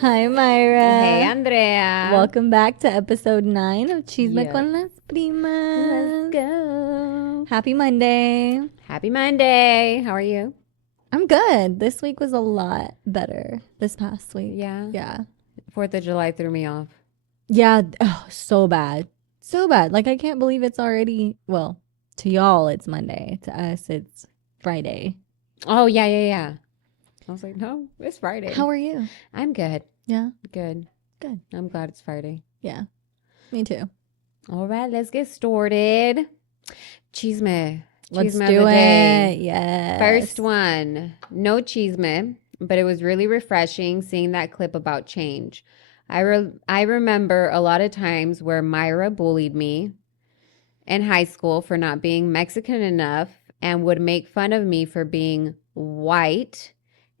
Hi, Myra. Hey, Andrea. Welcome back to episode 9 of Chisme Yes. con las Primas. Let's go. Happy Monday. Happy Monday. How are you? I'm good. This week was a lot better this past week. Yeah. Yeah. 4th of July threw me off. Yeah. Oh, so bad. So bad. Like, I can't believe it's already, well, to y'all, it's Monday. To us, it's Friday. Oh, yeah. I was like, no, it's Friday. How are you? I'm good. Yeah. Good. Good. I'm glad it's Friday. Yeah. Me too. All right, let's get started. Chisme. Let's Chisme do of the it. day. Yes. First one. No chisme, but it was really refreshing seeing that clip about change. I remember a lot of times where Myra bullied me in high school for not being Mexican enough and would make fun of me for being white.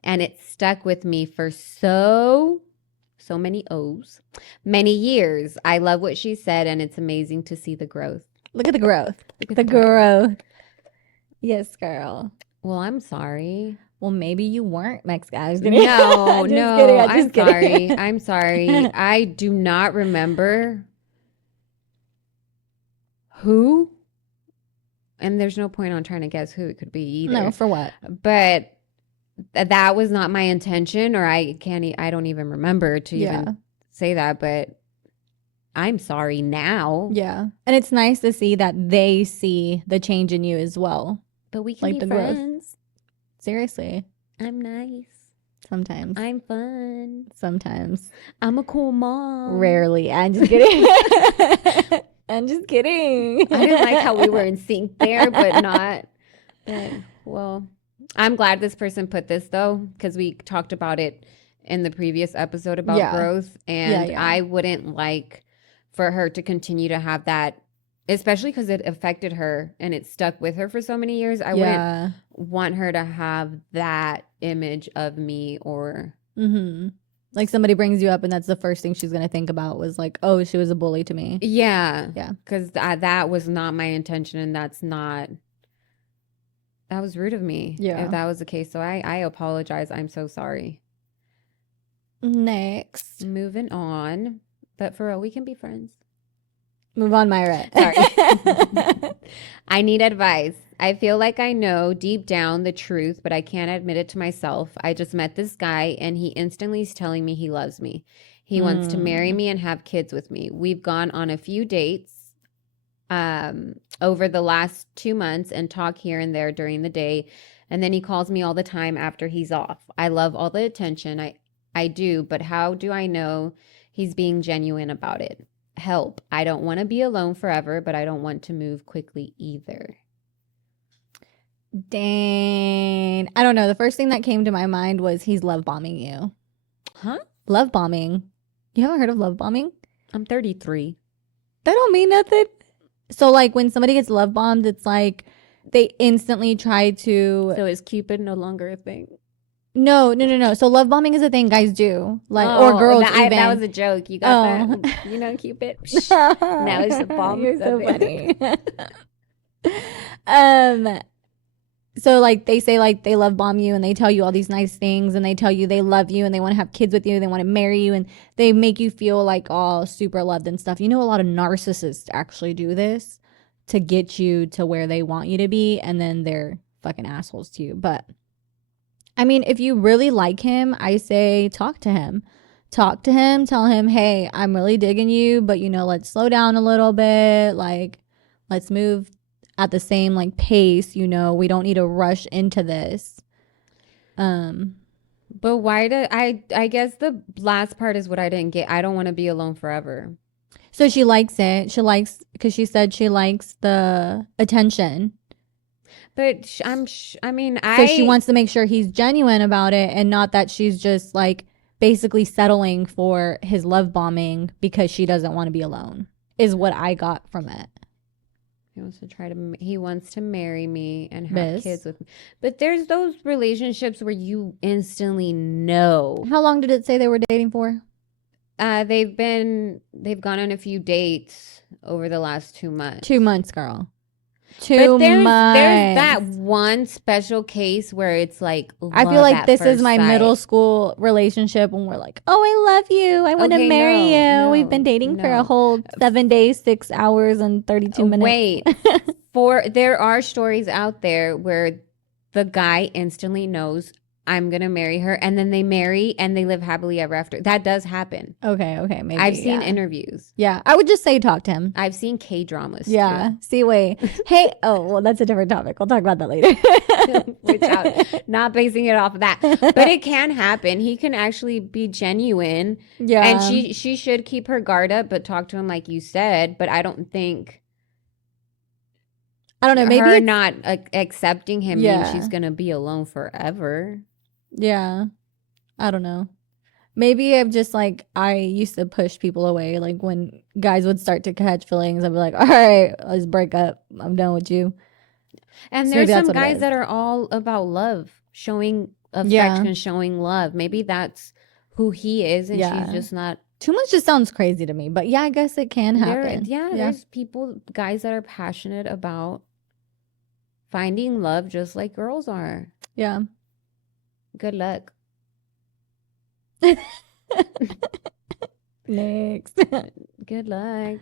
And it stuck with me for so many O's, many years. I love what she said, and it's amazing to see the growth. Look at the growth. Look at The growth. Yes, girl. Well, I'm sorry. Well, maybe you weren't Mexican. I was No, kidding. no, Just kidding. I'm I'm just kidding. sorry. I'm sorry. I do not remember who, and there's no point on trying to guess who it could be either. No, for what? But that was not my intention, or I don't even remember to even say that, but I'm sorry now. Yeah. And it's nice to see that they see the change in you as well. But we can Like be the growth. friends. Seriously. I'm nice. Sometimes. I'm fun. Sometimes. I'm a cool mom. Rarely. I'm just kidding. I'm just kidding. I didn't like how we were in sync there, but not. But, well, I'm glad this person put this, though, because we talked about it in the previous episode about growth. And I wouldn't like for her to continue to have that, especially because it affected her and it stuck with her for so many years. I wouldn't want her to have that image of me or... Mm-hmm. Like somebody brings you up and that's the first thing she's going to think about was like, oh, she was a bully to me. Yeah. Yeah. Because that was not my intention, and that was rude of me. Yeah. If that was the case. So I apologize. I'm so sorry. Next. Moving on. But for real, we can be friends. Move on, Myra. Sorry. I need advice. I feel like I know deep down the truth, but I can't admit it to myself. I just met this guy and he instantly is telling me he loves me. He wants to marry me and have kids with me. We've gone on a few dates over the last 2 months and talk here and there during the day. And then he calls me all the time after he's off. I love all the attention. I do, but how do I know he's being genuine about it? Help. I don't want to be alone forever, but I don't want to move quickly either. Dang. I don't know. The first thing that came to my mind was he's love bombing you. Huh? Love bombing. You haven't heard of love bombing? I'm 33. That don't mean nothing. So like when somebody gets love bombed, it's like they instantly try to... So is Cupid no longer a thing? No. So love bombing is a thing guys do. Like, or girls even. That was a joke. You got that? You know Cupid? Now it's a bomb. You're so funny. So like they say like they love bomb you and they tell you all these nice things and they tell you they love you and they want to have kids with you and they want to marry you and they make you feel like all super loved and stuff. You know, a lot of narcissists actually do this to get you to where they want you to be, and then they're fucking assholes to you. But I mean, if you really like him, I say talk to him. Talk to him, tell him, hey, I'm really digging you, but you know, let's slow down a little bit. Like, let's move at the same like pace, you know, we don't need to rush into this. But why do I guess the last part is what I didn't get. I don't want to be alone forever. So she likes it. She likes, because she said she likes the attention. But so she wants to make sure he's genuine about it and not that she's just like basically settling for his love bombing because she doesn't want to be alone, is what I got from it. He wants to marry me and have kids with me. But there's those relationships where you instantly know. How long did it say they were dating for? They've gone on a few dates over the last 2 months. 2 months, girl. Too But there's much. that one special case where it's like I feel love like at this is first my sight. middle school relationship when we're like, oh, I love you. I want to Okay, marry no, you. We've been no, dating for a no. whole 7 days, 6 hours, and 32 minutes. Wait, there are stories out there where the guy instantly knows I'm gonna marry her, and then they marry and they live happily ever after. That does happen. Okay, maybe. I've seen yeah. interviews. Yeah, I would just say talk to him. I've seen K dramas. Yeah. See, wait. Hey, oh, well, that's a different topic. We'll talk about that later. Which not basing it off of that, but it can happen. He can actually be genuine, Yeah. and she should keep her guard up, but talk to him like you said. But I don't think I don't know. Maybe her it's, not accepting him Yeah. means she's gonna be alone forever. yeah. I don't know. Maybe I'm just like, I used to push people away. Like when guys would start to catch feelings, I'd be like, all right, let's break up. I'm done with you. And So there's maybe that's some what it guys is. that are all about love, showing Yeah. affection, showing love. Maybe that's who he is, and Yeah. she's just not. Too much just sounds crazy to me. But yeah, I guess it can happen. Yeah, there's people, guys that are passionate about finding love just like girls are. Yeah. Good luck. Next. Good luck.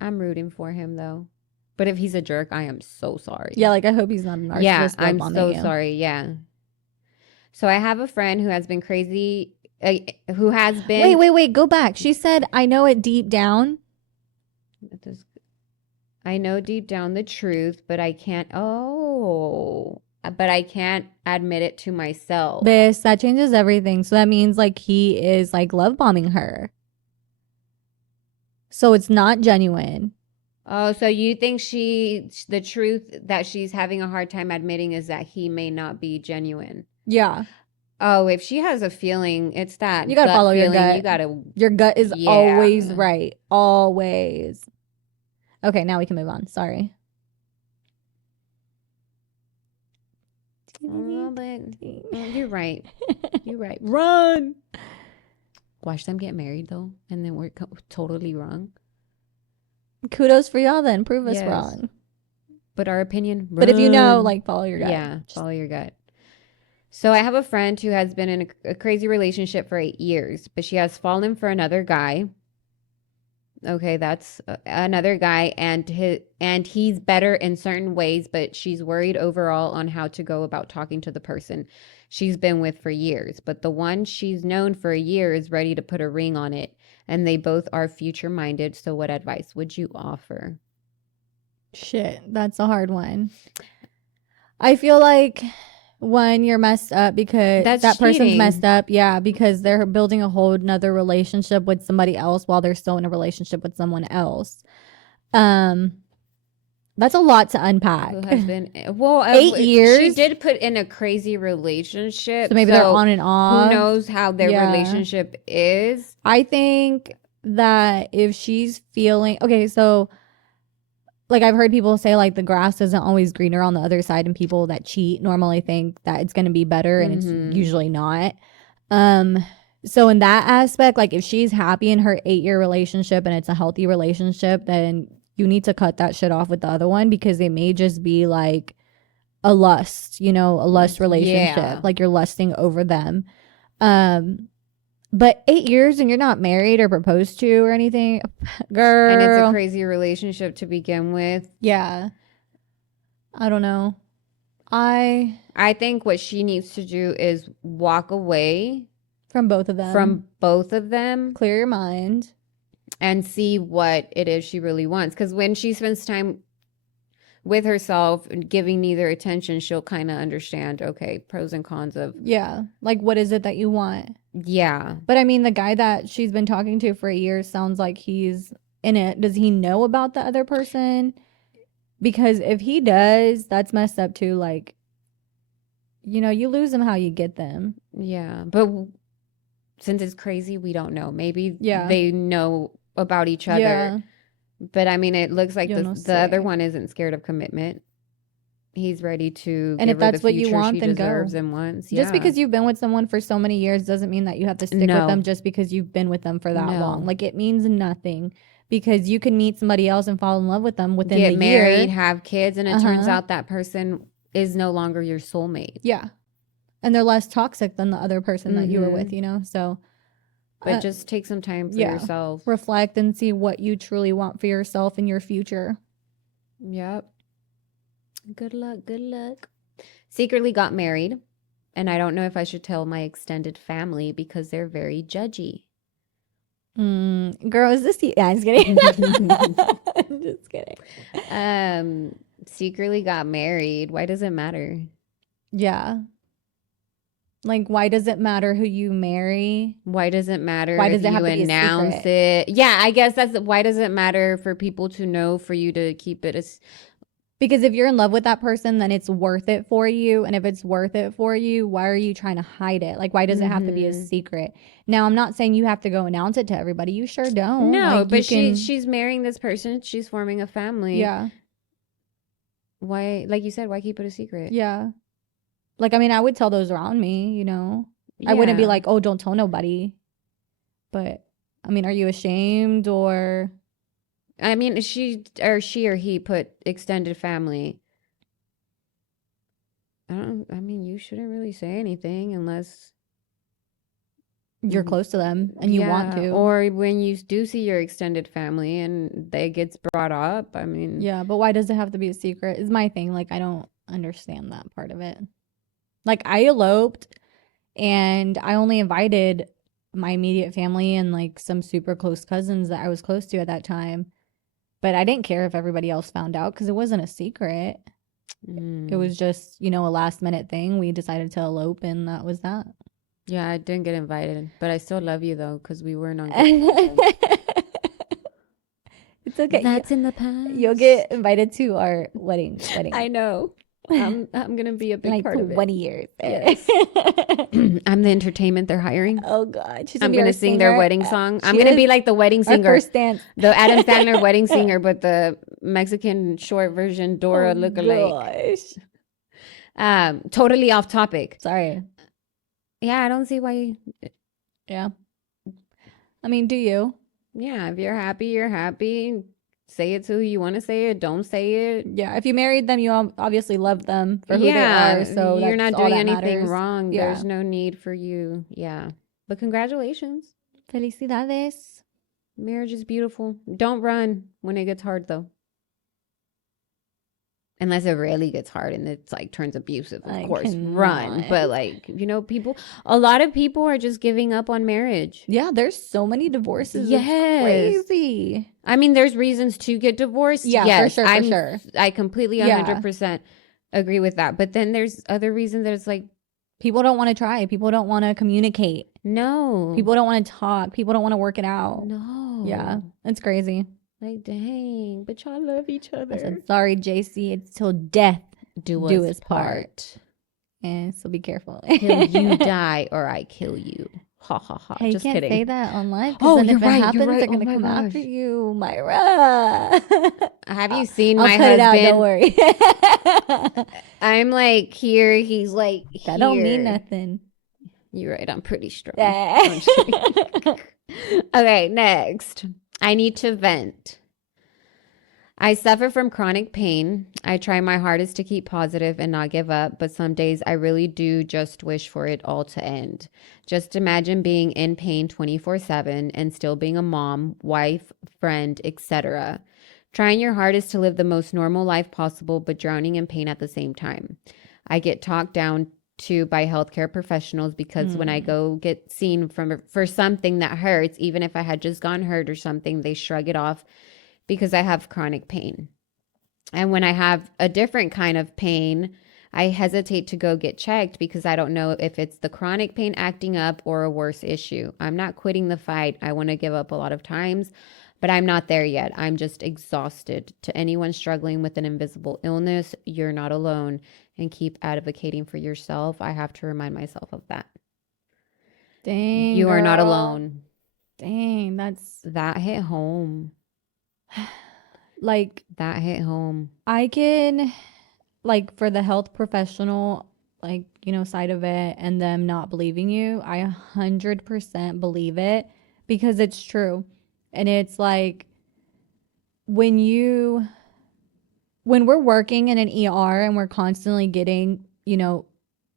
I'm rooting for him though. But if he's a jerk, I am so sorry. Yeah, like I hope he's not a narcissist. Yeah, love I'm bombing so you. sorry. Yeah. So I have a friend who has been crazy, who has been. Wait. Go back. She said, I know it deep down. I know deep down the truth, but I can't. But I can't admit it to myself. This, that changes everything. So that means like he is like love bombing her. So it's not genuine. Oh, so you think the truth that she's having a hard time admitting is that he may not be genuine? Yeah. Oh, if she has a feeling, it's that You gotta gut follow your feeling. gut. You gotta. Your gut is Yeah. always right. Always. Okay, now we can move on. Sorry. Oh, but you're right. You're right. Run. Watch them get married though, and then we're totally wrong. Kudos for y'all then. Prove us Yes. wrong. But our opinion. But if you know, run. like, follow your gut. Yeah, follow your gut. So I have a friend who has been in a crazy relationship for 8 years, but she has fallen for another guy. Okay, that's another guy, and he's better in certain ways, but she's worried overall on how to go about talking to the person she's been with for years. But the one she's known for a year is ready to put a ring on it, and they both are future minded. So what advice would you offer? Shit, that's a hard one. I feel like when you're messed up because That's that person's cheating. messed up, yeah, because they're building a whole nother relationship with somebody else while they're still in a relationship with someone else. That's a lot to unpack. Who has been 8 years? She did put in a crazy relationship. So maybe they're on and off. Who knows how their Yeah. relationship is? I think that if she's feeling okay, so like I've heard people say like the grass isn't always greener on the other side, and people that cheat normally think that it's going to be better, and Mhm. it's usually not. So in that aspect, like if she's happy in her 8-year relationship and it's a healthy relationship, then you need to cut that shit off with the other one, because it may just be like a lust, a lust relationship. Yeah. Like you're lusting over them. But 8 years and you're not married or proposed to or anything, girl. And it's a crazy relationship to begin with. Yeah. I don't know. I I think what she needs to do is walk away from both of them. from both of them clear your mind. and see what it is she really wants. Because when she spends time with herself and giving neither attention, she'll kind of understand, okay, pros and cons of, Yeah. Like what is it that you want? yeah. But I mean, the guy that she's been talking to for a year sounds like he's in it. Does he know about the other person? Because if he does, that's messed up too. Like, you lose them how you get them. Yeah. But since it's crazy, we don't know. Maybe Yeah. they know about each other. Yeah. But I mean, it looks like Yo no the other sé. one isn't scared of commitment. He's ready to And give if her that's the what you future want, she then go. deserves and wants. Just Yeah. because you've been with someone for so many years doesn't mean that you have to stick No. with them just because you've been with them for that No. long. Like it means nothing. because you can meet somebody else and fall in love with them within Get the married, year. have kids, and it turns Uh-huh. out that person is no longer your soulmate. Yeah. And they're less toxic than the other person that you were with, Mhm. you know? So, But just take some time for yeah. yourself. Reflect and see what you truly want for yourself in your future. Yep. Good luck. Good luck. Secretly got married, and I don't know if I should tell my extended family because they're very judgy. Girl, is this you? Yeah, I'm just kidding. I'm just kidding. Secretly got married. Why does it matter? Yeah. Like, why does it matter who you marry? Why does it matter Why if does it have you to be a announce secret? it? Yeah, I guess that's why does it matter for people to know for you to keep it as Because if you're in love with that person, then it's worth it for you. And if it's worth it for you, why are you trying to hide it? Like, why does it have to be a Mhm. secret? Now, I'm not saying you have to go announce it to everybody. You sure don't. No, Like, you but can, she's marrying this person. She's forming a family. yeah, Why, like you said, why keep it a secret? yeah. Like, I mean, I would tell those around me, you know. I wouldn't be Yeah. like, oh, don't tell nobody. But, I mean, are you ashamed or, I mean, she or he put extended family. I mean, you shouldn't really say anything unless you're close to them and you want yeah, to? or when you do see your extended family and they gets brought up, I mean, Yeah, but why does it have to be a secret? Is my thing. Like, I don't understand that part of it. Like, I eloped and I only invited my immediate family and like some super close cousins that I was close to at that time. But I didn't care if everybody else found out because it wasn't a secret. It mm, was just, you know, a last minute thing. We decided to elope and that was that. yeah, I didn't get invited, but I still love you though, because we weren't on good terms. It's okay. That's in the You'll past. get invited to our wedding. I know. I'm gonna be a In big like part of it. 20 years. Yes. I'm the entertainment they're hiring. Oh God, she's I'm gonna be our gonna sing their singer. wedding song. I'm She gonna is be like the wedding our singer, first dance. the Adam Sandler wedding singer, but the Mexican short version Dora Oh lookalike. gosh. Totally off topic. Sorry. Yeah, I don't see why. Yeah. I mean, do you? Yeah, if you're happy, you're happy. Say it to who you want to say it. Don't say it. Yeah. If you married them, you obviously love them for who they Yeah, are. So you're that's not all doing that anything matters. wrong. Yeah. There's no need for you. Yeah. But congratulations. Felicidades. Marriage is beautiful. Don't run when it gets hard, though. Unless it really gets hard and it's like turns abusive, of I course, run. cannot. But like, a lot of people are just giving up on marriage. Yeah, there's so many divorces. Yes. It's crazy. I mean, there's reasons to get divorced. Yeah, yes, for sure. I completely Yeah. 100% agree with that. But then there's other reasons that it's like, People don't want to try. People don't want to communicate. no. People don't want to talk. People don't want to work it out. No. Yeah, it's crazy. Like, dang, but y'all love each I other. said, sorry, JC. It's till death Do do us us part. And so be careful. Till you die or I kill you. Ha ha ha. Hey, Just you can't kidding. say that on live. Oh, then you're if it right, you're happens, right. they're Oh gonna my come after gosh. you, Myra. Have you seen I'll my cut it out. husband? Don't worry. I'm like here. He's like here. That don't mean nothing. You're right. I'm pretty strong. I'm just kidding. Okay, next. I need to vent. I suffer from chronic pain. I try my hardest to keep positive and not give up, but some days I really do just wish for it all to end. Just imagine being in pain 24/7 and still being a mom, wife, friend, etc. Trying your hardest to live the most normal life possible, but drowning in pain at the same time. I get talked down to by healthcare professionals because when I go get seen for something that hurts, even if I had just gone hurt or something, they shrug it off because I have chronic pain. And when I have a different kind of pain, I hesitate to go get checked because I don't know if it's the chronic pain acting up or a worse issue. I'm not quitting the fight. I want to give up a lot of times, but I'm not there yet. I'm just exhausted. To anyone struggling with an invisible illness, you're not alone, and keep advocating for yourself. I have to remind myself of that. Dang, You are not girl. alone. Dang, That hit home. like That hit home. I can, like, for the health professional, like, you know, side of it and them not believing you, I 100% believe it because it's true. And it's like, when you when we're working in an ER and we're constantly getting,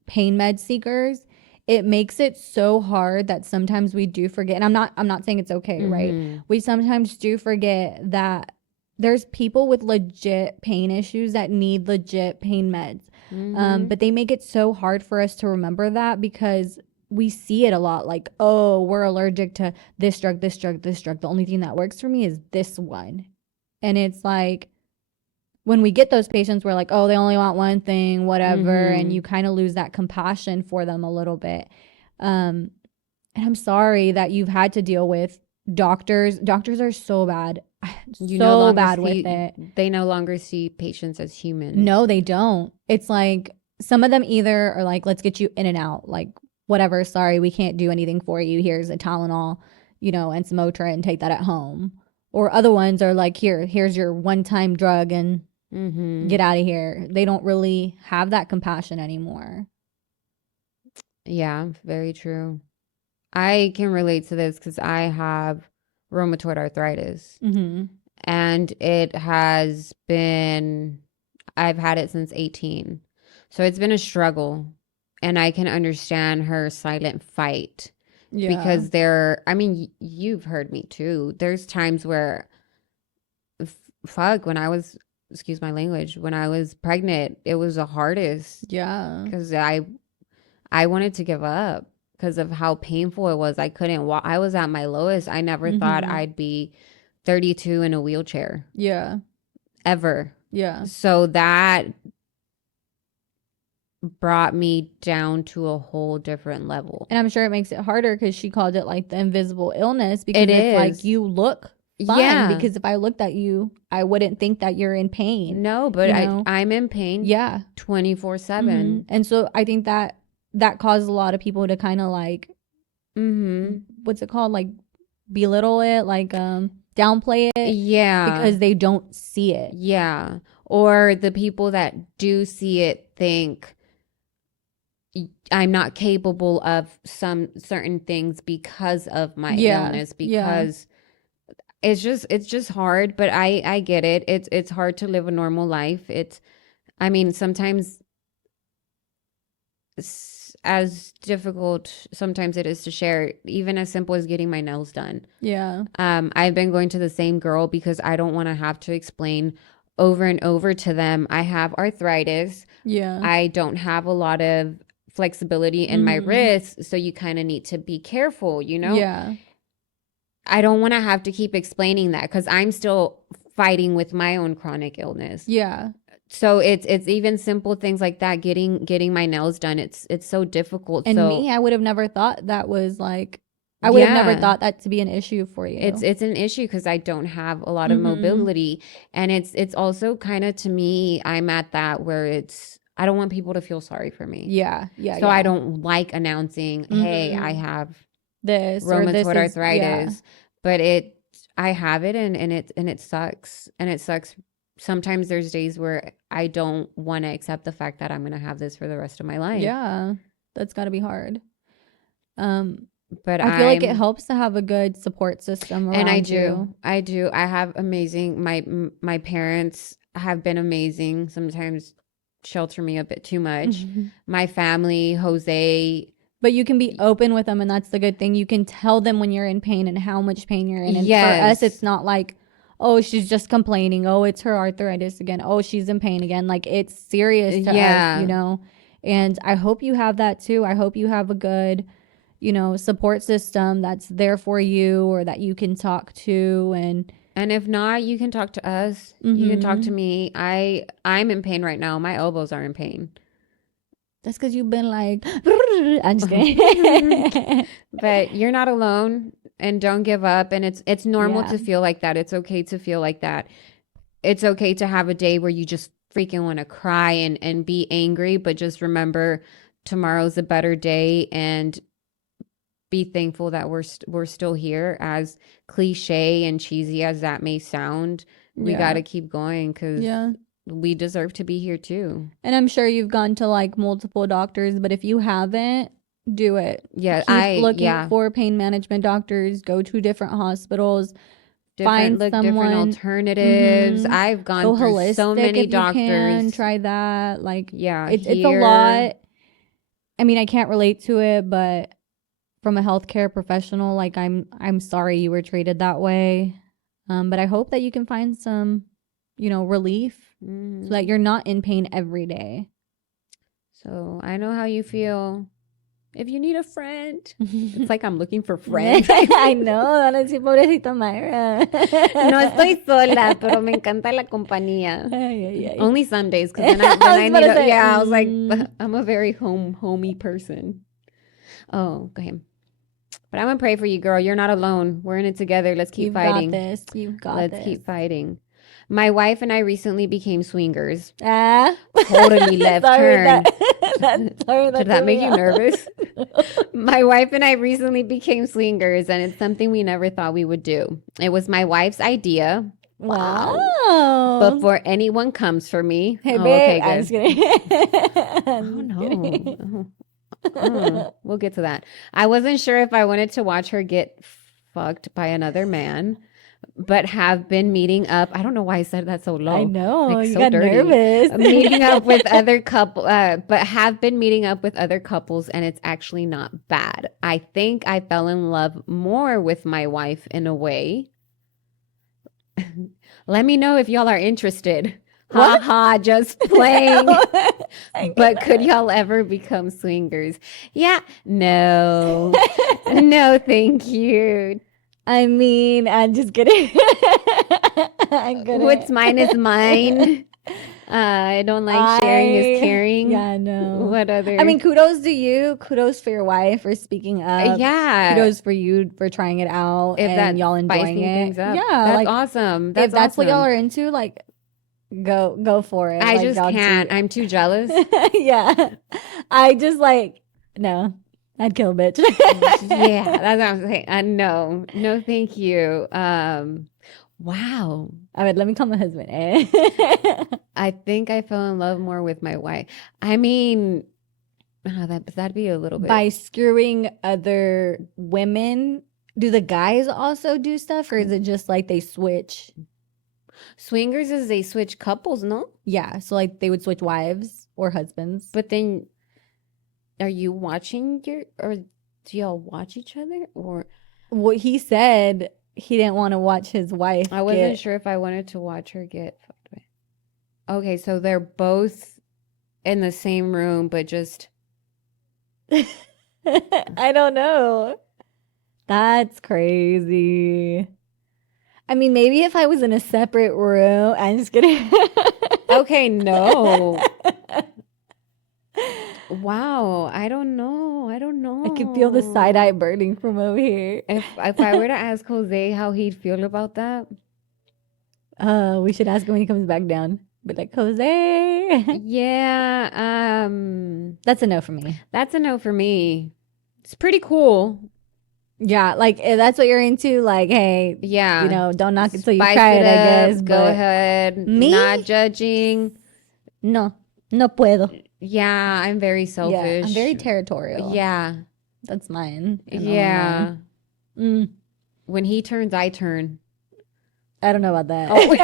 pain med seekers, it makes it so hard that sometimes we do forget. And I'm not saying it's okay, right? Mm-hmm. We sometimes do forget that there's people with legit pain issues that need legit pain meds. Mm-hmm. But they make it so hard for us to remember that because we see it a lot like, oh, we're allergic to this drug, this drug, this drug. The only thing that works for me is this one. And it's like, when we get those patients, we're like, oh, they only want one thing, whatever. And Mm-hmm. you kind of lose that compassion for them a little bit. And I'm sorry that you've had to deal with doctors. Doctors are so bad, You no so longer bad with see, it. they no longer see patients as humans. No, they don't. It's like some of them either are like, let's get you in and out, like, whatever, sorry, we can't do anything for you. Here's a Tylenol, and some Motrin, and take that at home. Or other ones are like, here's your one-time drug and Mm-hmm. get out of here. They don't really have that compassion anymore. Yeah, very true. I can relate to this because I have rheumatoid arthritis, Mm-hmm. and I've had it since 18. So it's been a struggle, and I can understand her silent fight Yeah. because I mean, you've heard me too. There's times where, fuck, excuse my language, when I was pregnant, it was the hardest Yeah. because I wanted to give up because of how painful it was. I couldn't walk. I was at my lowest. I never thought Mm-hmm. I'd be 32 in a wheelchair Yeah. ever. Yeah. So that brought me down to a whole different level. And I'm sure it makes it harder because she called it like the invisible illness because It it's like is. you look fine. Yeah. Because if I looked at you, I wouldn't think that you're in pain. No, but You know? I'm in pain Yeah. 24/7. Mhm. And so I think that caused a lot of people to kind of like, Mm-hmm. what's it called? Like belittle it, like downplay it Yeah. because they don't see it. Yeah. Or the people that do see it think I'm not capable of some certain things because of my Yeah. illness, Yeah. because it's just hard, but I get it. It's hard to live a normal life. I mean, sometimes as difficult sometimes it is to share, even as simple as getting my nails done. Yeah. I've been going to the same girl because I don't want to have to explain over and over to them. I have arthritis. Yeah. I don't have a lot of flexibility in my Mhm. wrists, so you kind of need to be careful, Yeah. I don't want to have to keep explaining that because I'm still fighting with my own chronic illness. Yeah. So it's even simple things like that, getting my nails done. It's so difficult. And So me, I would have never thought that was like, I would have never yeah, thought that to be an issue for you. it's an issue because I don't have a lot of Mhm. mobility, and it's also kind of, to me, I'm at that where I don't want people to feel sorry for me. Yeah. Yeah. So yeah. I don't like announcing, hey, I Mhm. have This or this rheumatoid is, yeah. arthritis, but I have it, and it sucks, and it sucks. Sometimes there's days where I don't want to accept the fact that I'm going to have this for the rest of my life. Yeah. That's got to be hard. But I feel like it helps to have a good support system around and I you. do. I have amazing, my parents have been amazing. Sometimes shelter me a bit too much. My family, Jose. But you can be open with them, and that's the good thing. You can tell them when you're in pain and how much pain you're in. And for us, Yes. it's not like, oh, she's just complaining. Oh, it's her arthritis again. Oh, she's in pain again. Like, it's serious to Yeah. us. And I hope you have that too. I hope you have a good, support system that's there for you or that you can talk to. And if not, you can talk to us. You can talk to Mhm. me. I'm in pain right now. My elbows are in pain. That's because you've been like, I'm just kidding. But you're not alone, and don't give up, and it's normal Yeah. to feel like that. It's okay to feel like that. It's okay to have a day where you just freaking want to cry and be angry, but just remember tomorrow's a better day, and be thankful that we're still here. As cliche and cheesy as that may sound, we Yeah. got to keep going because Yeah. we deserve to be here too. And I'm sure you've gone to like multiple doctors, but if you haven't, do it. Yeah, Keep looking yeah. for pain management doctors, go to different hospitals, Find different someone. alternatives. Mhm. I've Go gone through so holistic many if you can. doctors. Try that. Like Yeah, it's a here. lot. I mean, I can't relate to it, but from a healthcare professional, like I'm sorry you were treated that way. But I hope that you can find some, relief so that Mhm. you're not in pain every day. So I know how you feel. If you need a friend, it's like I'm looking for friends. I know, van a decir, pobrecita Myra. No estoy sola, pero me encanta la compañía. Ay, ay, ay. Only some days, because then I I was need about to to, say, yeah, I was like, I'm a very homey person. Oh, okay. But I'm gonna pray for you, girl. You're not alone. We're in it together. Let's keep You've fighting. got this. You've got Let's this. keep fighting. My wife and I recently became swingers. Ah. Totally left Sorry, turn. sorry, Did that threw make me you off. nervous? My wife and I recently became swingers, and it's something we never thought we would do. It was my wife's idea. Wow. Before anyone comes for me. Hey, Oh, babe. okay, I'm good. just kidding. Oh, no. We'll get to that. I wasn't sure if I wanted to watch her get fucked by another man, but have been meeting up. I don't know why I said that so low. I know. Like, You so got dirty. nervous. Meeting up with other but have been meeting up with other couples, and it's actually not bad. I think I fell in love more with my wife in a way. Let me know if y'all are interested. Ha What? ha, just playing. I But could cannot. y'all ever become swingers? Yeah, no. No, thank you. I mean, I'm just kidding. I couldn't. What's mine is mine. I don't like sharing is caring. Yeah, no. What other? I mean, kudos to you. Kudos for your wife for speaking up. yeah. Kudos for you for trying it out If and that's y'all enjoying spicing it. things up. Yeah, That's like awesome. if that's what y'all awesome. are into, like go for it. I Like, just y'all can't. I'm too jealous. yeah, I just no. I'd kill a bitch. Yeah, that's what I'm saying. No, thank you. Wow. I mean, let me call my husband. Eh? I think I fell in love more with my wife. I mean, that'd be a little bit. By screwing other women, do the guys also do stuff, or is it just like they switch? Swingers is they switch couples, no? Yeah, so like they would switch wives or husbands. But then, are you watching or do y'all watch each other? Or What he said, he didn't want to watch his wife. I wasn't sure if I wanted to watch her get fucked by. Okay, so they're both in the same room, but just. I don't know. That's crazy. I mean, maybe if I was in a separate room, I'm just kidding. Okay, no. Wow, I don't know. I can feel the side eye burning from over here. If I were to ask Jose how he'd feel about that, We should ask him when he comes back down. But like, Jose. yeah, That's a no for me. that's a no for me. It's pretty cool. Yeah, like if that's what you're into, like, hey, Yeah. don't knock it till you Spice try it, I up, guess. Go But ahead. Me? Not judging. no puedo. Yeah, I'm very selfish. Yeah, I'm very territorial. Yeah. That's mine. and only Yeah. mine. When he turns, I turn. I don't know about that. Oh.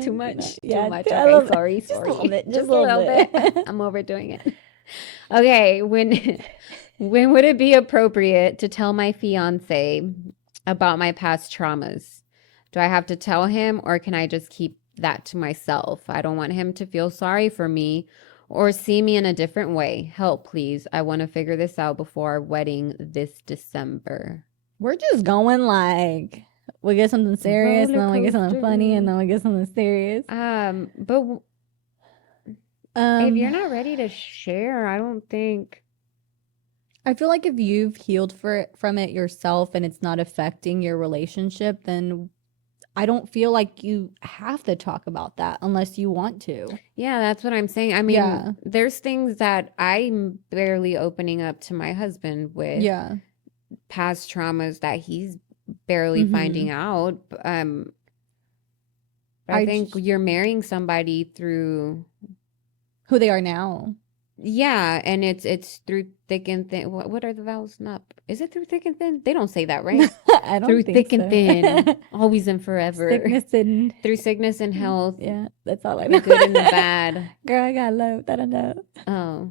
Too much. Yeah, Too much. a Okay, little bit. sorry. Just a little bit, Just just a a little little bit. bit. I'm overdoing it. Okay, when would it be appropriate to tell my fiance about my past traumas? Do I have to tell him, or can I just keep that to myself? I don't want him to feel sorry for me or see me in a different way. Help, please. I want to figure this out before our wedding this December. We're just going like we get something serious, and then we get something funny, and then we get something serious. But if you're not ready to share, I don't think. I feel like if you've healed from it yourself and it's not affecting your relationship, then I don't feel like you have to talk about that unless you want to. Yeah, that's what I'm saying. I mean, Yeah. there's things that I'm barely opening up to my husband with. Yeah. Past traumas that he's barely finding out. But I I think just- you're marrying somebody through. Who they are now. Yeah, and it's through thick and thin. What are the vowels? Not is it through thick and thin? They don't say that, right? I Through don't think thick and so. thin, always and forever. Sickness and Through sickness and health, yeah, that's all I the know. good and the bad. Girl, I got love. I don't know. Oh,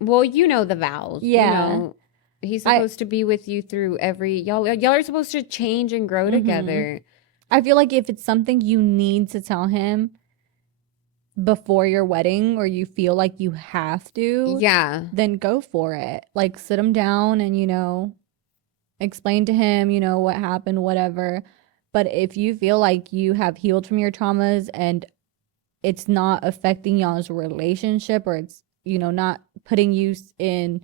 well, you know the vowels. You Yeah. know, he's I supposed to be with you through every y'all are supposed to change and grow Mhm. together. I feel like if it's something you need to tell him before your wedding or you feel like you have to, Yeah. then go for it. Like sit him down and, explain to him, what happened, whatever. But if you feel like you have healed from your traumas and it's not affecting y'all's relationship or it's, not putting you in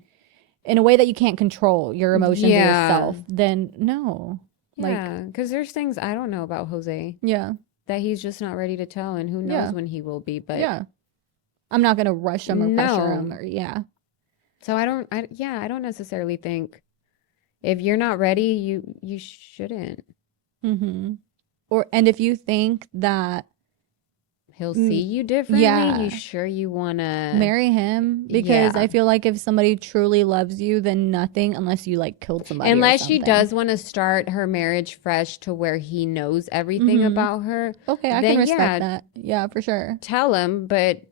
a way that you can't control your emotions or Yeah. yourself, then no. Like, Yeah, because there's things I don't know about Jose yeah. that he's just not ready to tell, and who knows Yeah. when he will be. But Yeah. I'm not gonna rush him or pressure him no, or yeah. so I don't necessarily think if you're not ready, you shouldn't. Mm-hmm. And if you think that He'll mm, see you differently. yeah, You sure you wanna? marry him because I Yeah. feel like if somebody truly loves you, then nothing unless you like killed somebody or Unless she something. does want to start her marriage fresh to where he knows everything Mhm. about her, Okay, I then can respect yeah, that. Yeah, for sure. tell him. But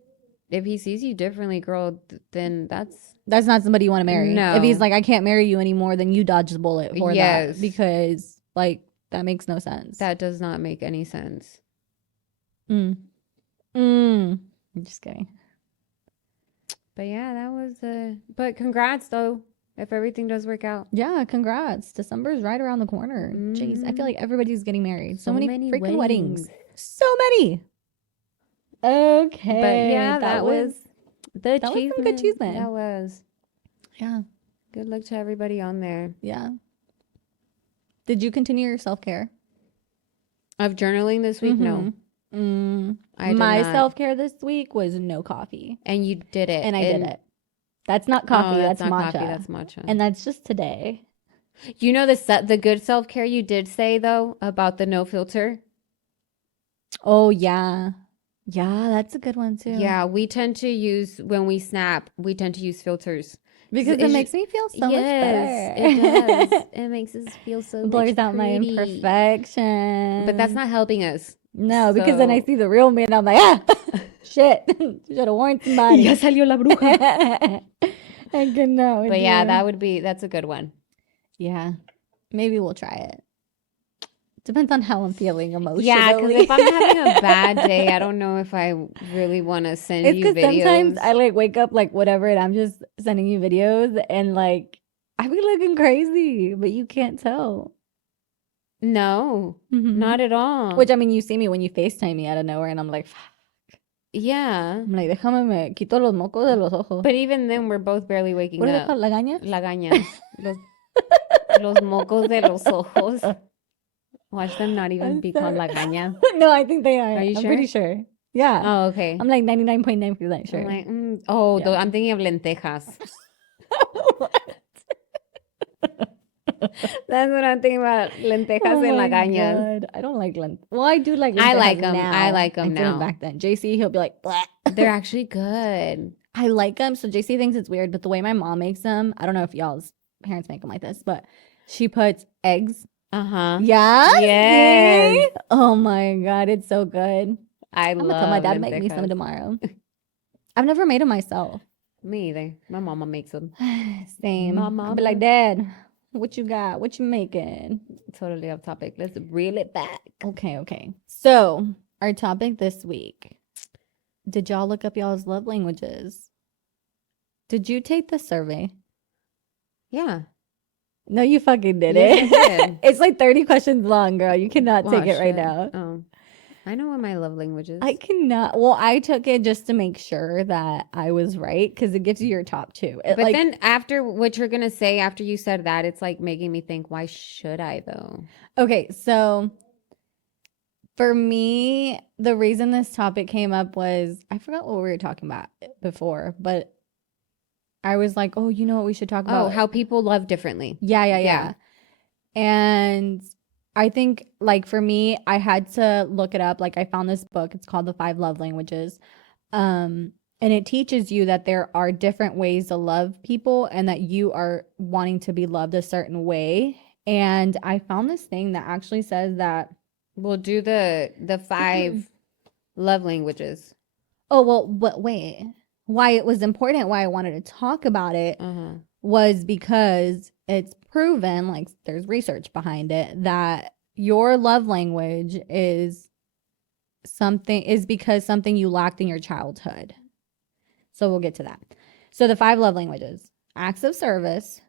if he sees you differently, girl, then that's That's not somebody you want to marry. If he's no. like, I can't marry you anymore, then you dodge the bullet for that Yes, because like that makes no sense. that does not make any sense. Mm. I'm just kidding. But yeah, that was but congrats though, if everything does work out. Yeah, congrats. December's right around the corner. Jeez, I feel like everybody's getting married. So many freaking weddings. So many. Okay. But yeah, that was the that was some good achievement. achievement. That was. Yeah. Good luck to everybody on there. Yeah. Did you continue your self-care? Of journaling this week? No. I did My not. self-care this week was no coffee. And you did it. And I did it. That's not coffee, Oh, that's not matcha. coffee, that's matcha. And that's just today. You know the good self-care you did say though about the no filter? Oh yeah. Yeah, that's a good one too. Yeah, we tend to use when we snap, we tend to use filters. Because it makes me feel so much Yes, better. it does. It makes us feel so Blurs much out my pretty. imperfection. But that's not helping us. No, because then I So- see the real me and I'm like, ah, shit. Should have warned somebody. Ya salió la bruja. I cannot. But yeah, that's a good one. Yeah. Maybe we'll try it. Depends on how I'm feeling emotionally. Yeah, because if I'm having a bad day, I don't know if I really want to send it's you because videos. sometimes I like wake up like whatever and I'm just sending you videos and like I be looking crazy, but you can't tell. No, Mhm. not at all. Which I mean, you see me when you FaceTime me out of nowhere and I'm like, Yeah. I'm like, déjame me quito los mocos de los ojos. But even then, we're both barely waking What is it up. called? Lagañas? Lagañas. Los mocos de los ojos. Watch them not even I'm be called sorry. lagañas. No, I think they are. Are you I'm sure? pretty sure. Yeah. Oh, okay. I'm like 99.9% sure. I'm like, Yeah. I'm thinking of lentejas. That's what I'm thinking about. Lentejas Oh and my lagañas. God. I don't like lentejas. Well, I do like lentejas I like 'em. now. I like 'em didn't now. back then. JC, he'll be like, "Bleh." They're actually good. I like them. So JC thinks it's weird, but the way my mom makes them, I don't know if y'all's parents make them like this, but she puts eggs. Uh-huh. Yeah. Yes. See? Oh my God, it's so good. I I'm gonna love tell my dad to make me some lentejas. tomorrow. I've never made them myself. Me either. My mama makes them. Same. My I'll be like, mama. Dad, what you got? What you making? Totally off topic. Let's reel it back. Okay. So our topic this week. Did y'all look up y'all's love languages? Did you take the survey? Yeah. No, you fucking did Yes, it. I did. It's like 30 questions long, girl. You cannot take Oh, it right shit. now. Oh. I know what my love language is. I cannot. Well, I took it just to make sure that I was right because it gives you your top two. It, But like, then after what you're gonna say after you said that, it's like making me think, why should I though? okay, so for me, the reason this topic came up was I forgot what we were talking about before, but I was like, oh, you know what we should talk Oh, about? how people love differently. Yeah. Yeah. And I think, like, for me, I had to look it up. Like, I found this book. It's called The Five Love Languages. And it teaches you that there are different ways to love people and that you are wanting to be loved a certain way. And I found this thing that actually says that, We'll do the 5 love languages. oh, well, but wait, why it was important, why I wanted to talk about it Uh-huh. was because it's proven, like there's research behind it, that your love language is because something you lacked in your childhood. So we'll get to that. So the 5 love languages: acts of service,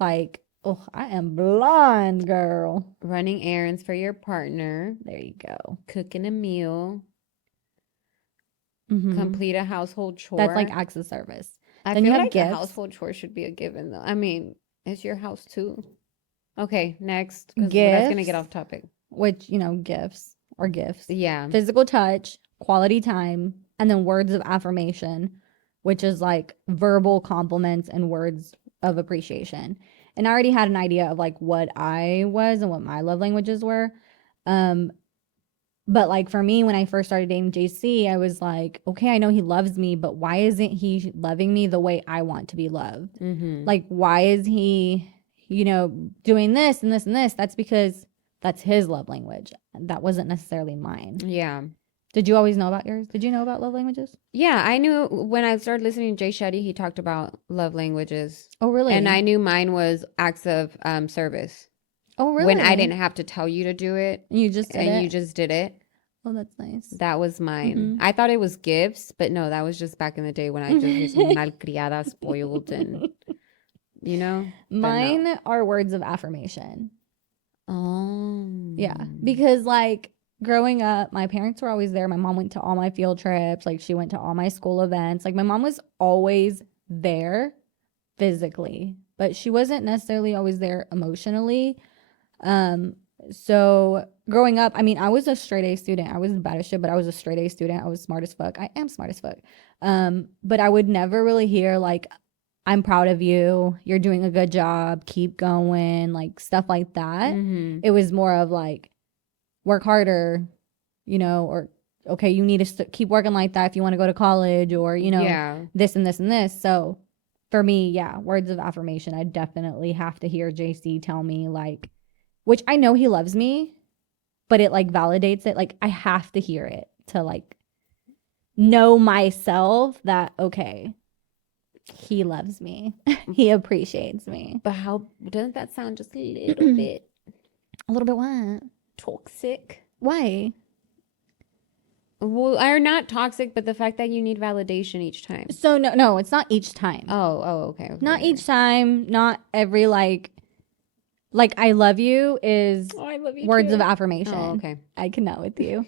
like, oh, I am blind, girl. Running errands for your partner, There you go. cooking a meal, Mhm. complete a household chore. That's like acts of service. I then feel you have like gifts. a household chore should be a given though. I mean, it's your house too. Okay, next. 'Cause that's gonna get Gifts. off topic. Which, gifts or gifts. Yeah. Physical touch, quality time, and then words of affirmation, which is like verbal compliments and words of appreciation. And I already had an idea of like what I was and what my love languages were. Um, but like for me, when I first started dating JC, I was like, okay, I know he loves me, but why isn't he loving me the way I want to be loved? Mm-hmm. Like, why is he, doing this and this and this? That's because that's his love language. That wasn't necessarily mine. Yeah. Did you always know about yours? Did you know about love languages? Yeah, I knew when I started listening to Jay Shetty, he talked about love languages. Oh, really? And I knew mine was acts of service. Oh, really? When I didn't have to tell you to do it You just did and it? you just did it. Oh, that's nice. That was mine. Mhm. I thought it was gifts, but no, that was just back in the day when I just was malcriada, spoiled, and Mine are words of affirmation. Oh. Yeah, because like growing up, my parents were always there. My mom went to all my field trips. Like she went to all my school events. Like my mom was always there physically, but she wasn't necessarily always there emotionally. So growing up, I mean, I was a straight A student. I was bad as shit, but I was a straight A student. I was smart as fuck. I am smart as fuck. But I would never really hear like, I'm proud of you. You're doing a good job. Keep going. Like stuff like that. Mm-hmm. It was more of like, work harder, or okay, you need to keep working like that if you want to go to college, or, Yeah. this and this and this. So for me, yeah, words of affirmation. I definitely have to hear JC tell me like, which I know he loves me, but it like validates it. Like I have to hear it to like know myself that, okay, he loves me. He appreciates me. But how doesn't that sound just a little bit A little bit what? toxic? Why? Well, or not toxic, but the fact that you need validation each time. So no, it's not each time. Okay. Not each time, not every like I love you is Oh, I love you words too. of affirmation. Oh, okay. I cannot with you.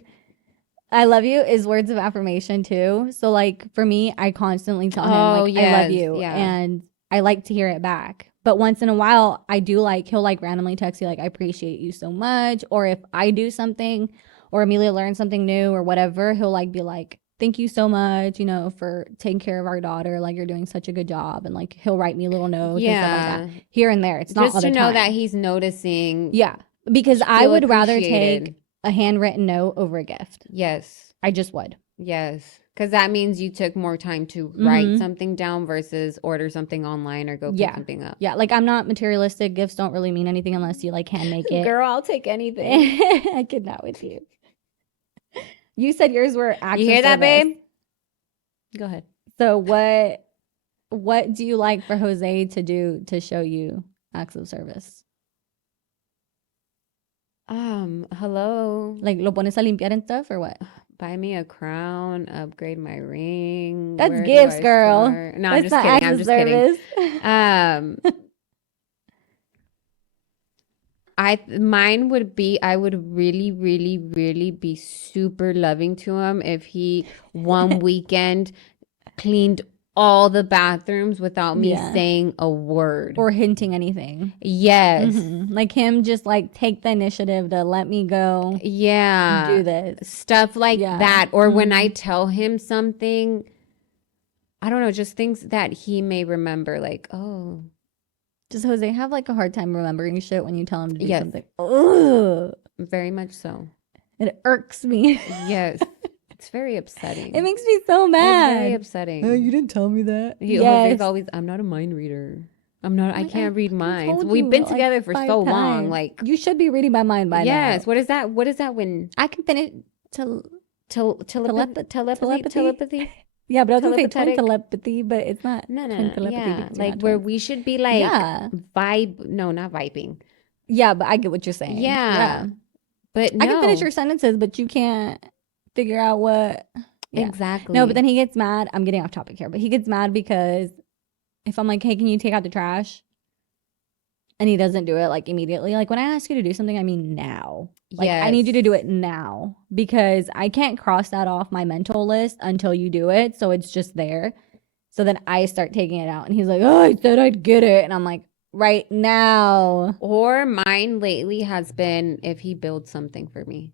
I love you is words of affirmation too. So like for me, I constantly tell him Oh, like I love yes, you, yeah. and I like to hear it back. But once in a while, I do like he'll like randomly text you like I appreciate you so much, or if I do something or Amelia learns something new or whatever, he'll like be like, thank you so much, for taking care of our daughter. Like you're doing such a good job, and like he'll write me little notes and stuff like Yeah. that here and there. It's not Just all to the know time. that he's noticing. Yeah, because I feel would rather appreciated. take a handwritten note over a gift. Yes. I just would. Yes. Because that means you took more time to write Mhm. something down versus order something online or go pick Yeah. something up. Yeah, like I'm not materialistic. Gifts don't really mean anything unless you like hand make it. Girl, I'll take anything. I could not with you. You said yours were acts You of hear that, service. babe? Go ahead. So what do you like for Jose to do to show you acts of service? Hello. Like lo pones a limpiar and stuff or what? Buy me a crown, upgrade my ring. That's Where do gifts, I girl. start? No, I'm That's just not kidding. acts I'm of just kidding. service. Mine would be I would really, really, really be super loving to him if he one weekend cleaned all the bathrooms without me Yeah. saying a word. Or hinting anything. Yes. Mhm. Like him just like take the initiative to let me go Yeah. do this. Stuff like Yeah. that. Or when I tell him something, I don't know, just things that he may remember, like, oh, Does Jose have like a hard time remembering shit when you tell him to do Yes. something? Ugh. very much so. It irks me. Yes. It's very upsetting. It makes me so It's very mad. upsetting. You didn't tell me that. Jose's Yes. always, I'm not a mind reader. I'm not, I Like, can't read I minds. told We've you, been like, together for 5 so long. times. Like, You should be reading my mind by yes. now. What is that? What is that when I can finish to telepathy? Telepathy? Yeah, but I was gonna say twin Telepathetic? telepathy, but it's not No, no, twin no. telepathy Yeah. because you're Like not where twins. we should be like Yeah. no, not vibing. Yeah, but I get what you're saying. Yeah. But I can finish no. your sentences, but you can't figure out what. Yeah. Exactly. No, but then he gets mad. I'm getting off topic here, but he gets mad because if I'm like, hey, can you take out the trash? And he doesn't do it like immediately. Like when I ask you to do something, I mean now. Like I need you to do it now because I can't cross that off my mental list until you do it. So it's just there. So then I start taking it out and he's like, oh, I said I'd get it. And I'm like, right now. Or mine lately has been if he builds something for me.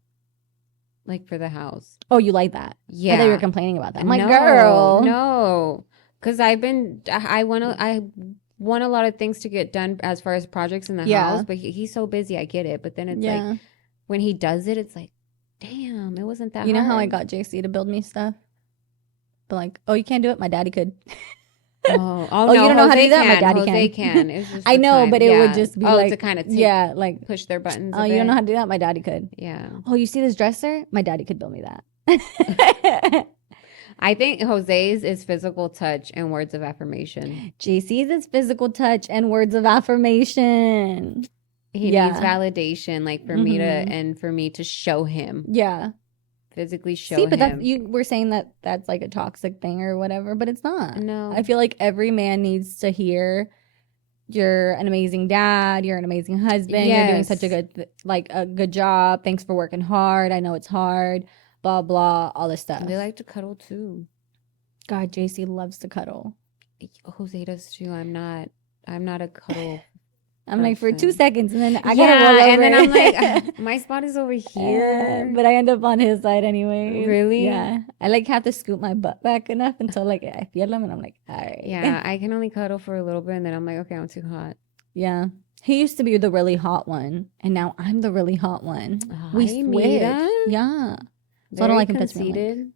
Like for the house. Oh, you like that? Yeah. I thought you were complaining about that. I'm like, No, girl. No. Because I want a lot of things to get done as far as projects in the house, but he's so busy. I get it. But then it's like when he does it, it's like, damn, it wasn't that hard. You know how I got JC to build me stuff? But like, oh, you can't do it? My daddy could. Oh, no, you don't know how to do that? My daddy Jose can. It's just I know, but it would just be like to kind of like push their buttons. Oh, you don't know how to do that? My daddy could. Yeah. Oh, you see this dresser? My daddy could build me that. I think Jose's is physical touch and words of affirmation. JC's is physical touch and words of affirmation. He needs validation, like for me to and for me to show him. Yeah. Physically show him. See, but him. you were saying that's like a toxic thing or whatever, but it's not. No. I feel like every man needs to hear you're an amazing dad, you're an amazing husband, you're doing such a good job. Thanks for working hard. I know it's hard. Blah blah, all this stuff. They like to cuddle too. God, JC loves to cuddle. Jose does too. I'm not a cuddle. I'm like for 2 seconds, and then I gotta yeah, roll over. And then I'm like, my spot is over here, but I end up on his side anyway. Really? Yeah. I like have to scoot my butt back enough until like I feel him, and I'm like, all right. Yeah, I can only cuddle for a little bit, and then I'm like, okay, I'm too hot. Yeah. He used to be the really hot one, and now I'm the really hot one. We switched. Yeah. So I don't like him conceited.